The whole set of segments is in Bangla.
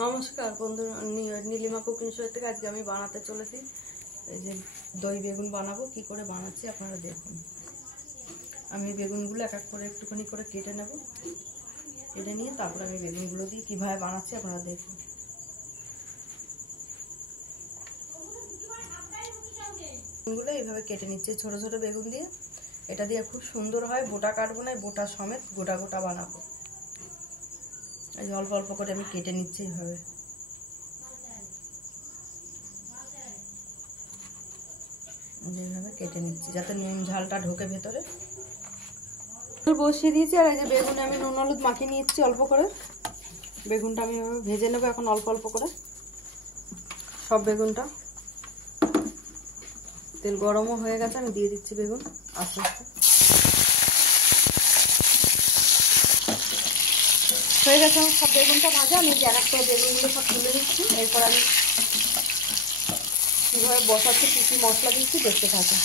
নমস্কার বন্ধুরা, নীলিমা কুকিং শো থেকে আজকে আমি বানাতে চলেছি এই যে দই বেগুন বানাবো। কি করে বানাচ্ছি আপনারা দেখুন। আমি বেগুনগুলো এক এক করে একটুখানি করে কেটে নেব, কেটে নিয়ে তারপর আমি বেগুনগুলো দিয়ে কীভাবে বানাচ্ছি আপনারা দেখুন। বেগুনগুলো এইভাবে কেটে নিচ্ছি ছোট ছোট বেগুন দিয়ে। এটা দিয়ে খুব সুন্দর হয়, বোটা কাটবো না, বোটা সমেত গোটা গোটা বানাবো। এই যে অল্প অল্প করে আমি কেটে নিচ্ছি এইভাবে। এইভাবে কেটে নিচ্ছি যাতে নুন ঝালটা ঢোকে ভেতরে। বসিয়ে দিয়েছি আর এই যে বেগুনে আমি নুন হলুদ মাখিয়ে নিচ্ছি অল্প করে। বেগুনটা আমি ভেজে নেবো এখন অল্প অল্প করে সব বেগুনটা। তেল গরমও হয়ে গেছে, আমি দিয়ে দিচ্ছি বেগুন আস্তে আস্তে। হয়ে গেছে আমার সব বেগুনটা ভাজা। আমি এক এক করে বেগুনগুলো সব তুলে দিচ্ছি। এরপর আমি কীভাবে বসাচ্ছি, কী কী মশলা দিচ্ছি দেখতে থাকি।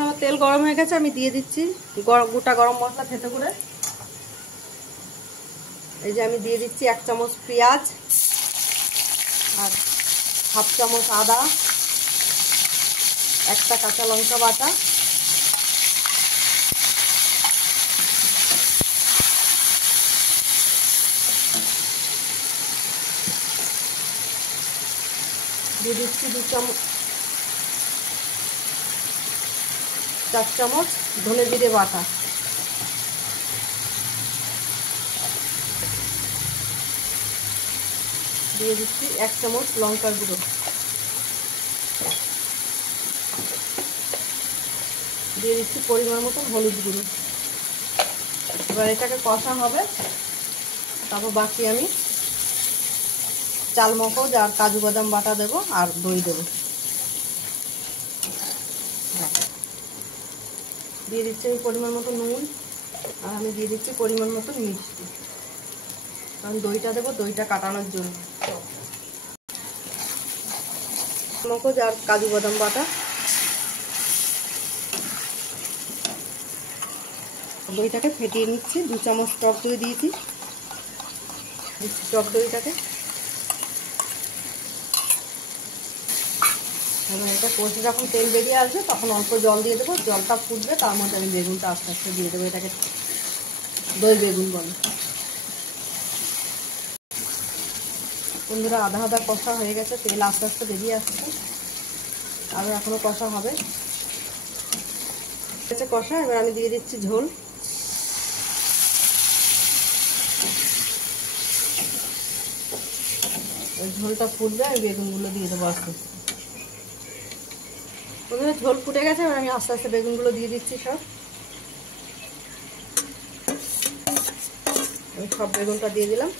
আমার তেল গরম হয়ে গেছে, আমি দিয়ে দিচ্ছি গোটা গরম মশলা থেতো করে। এই যে আমি দিয়ে দিচ্ছি 1 চামচ পেঁয়াজ আর 1/2 চামচ আদা, একটা কাঁচা লঙ্কা বাটা, দিয়ে দিচ্ছি 4 চামচ ধনে জিরে বাটা, দিয়ে দিচ্ছি 1 চামচ লঙ্কার গুঁড়ো, দিয়ে দিচ্ছি পরিমাণ মতো হলুদ গুঁড়ো। এবার এটাকে কষা হবে, তারপর বাকি আমি চাল মগজ আর কাজু বাদাম বাটা দেবো আর দই দেবো। দিয়ে দিচ্ছি আমি পরিমাণ মতো নুন আর আমি দিয়ে দিচ্ছি পরিমাণ মতো মিষ্টি, কারণ দইটা দেবো দইটা কাটানোর জন্য। মগজ আর কাজু বাদাম বাটা, দইটাকে ফেটিয়ে নিচ্ছি। 2 চামচ টক দই দিয়েছি, টক দইটাকে। এবার এটা কষে যখন তেল বেরিয়ে আসবে তখন অল্প জল দিয়ে দেবো। জলটা ফুটবে, তার মধ্যে আমি বেগুনটা আস্তে আস্তে দিয়ে দেবো। এটাকে দই বেগুন বলে। বন্ধুরা, আধা আধা কষা হয়ে গেছে, তেল আস্তে আস্তে বেরিয়ে আসছে, আর এখনো কষা হবে। কষা, এবার আমি দিয়ে দিচ্ছি ঝোল। ঝোলটা ফুটবে, আমি বেগুনগুলো দিয়ে দেবো আস্তে আস্তে। বন্ধুরা, ঝোল ফুটে গেছে, এবার আমি আস্তে আস্তে বেগুনগুলো দিয়ে দিচ্ছি সব। আমি সব বেগুনটা দিয়ে দিলাম।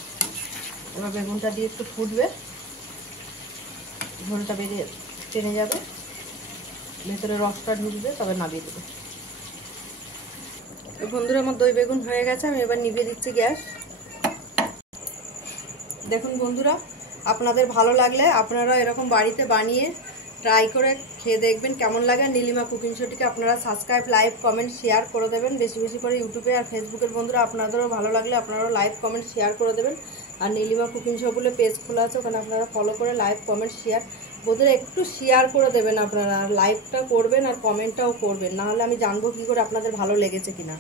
এবার বেগুনটা দিয়ে একটু ফুটবে, ঝোলটা বেরিয়ে টেনে যাবে, ভেতরে রসটা ঢুকবে, তবে নামিয়ে দেবে। বন্ধুরা, আমার দই বেগুন হয়ে গেছে, আমি এবার নিভিয়ে দিচ্ছি গ্যাস। দেখুন বন্ধুরা, আপনাদের ভালো লাগলে আপনারা এরকম বাড়িতে বানিয়ে ট্রাই করে খেয়ে দেখবেন কেমন লাগে। নীলিমা কুকিং শোটিকে আপনারা সাবস্ক্রাইব, লাইক, কমেন্ট, শেয়ার করে দেবেন বেশি বেশি করে ইউটিউবে আর ফেসবুকের। বন্ধুরা, আপনাদেরও ভালো লাগলে আপনারাও লাইক, কমেন্ট, শেয়ার করে দেবেন। আর নীলিমা কুকিং শো বলে পেজ খোলা আছে, ওখানে আপনারা ফলো করে লাইক, কমেন্ট, শেয়ার। বন্ধুরা, একটু শেয়ার করে দেবেন আপনারা, লাইকটা করবেন আর কমেন্টটাও করবেন, নাহলে আমি জানবো কী করে আপনাদের ভালো লেগেছে কিনা।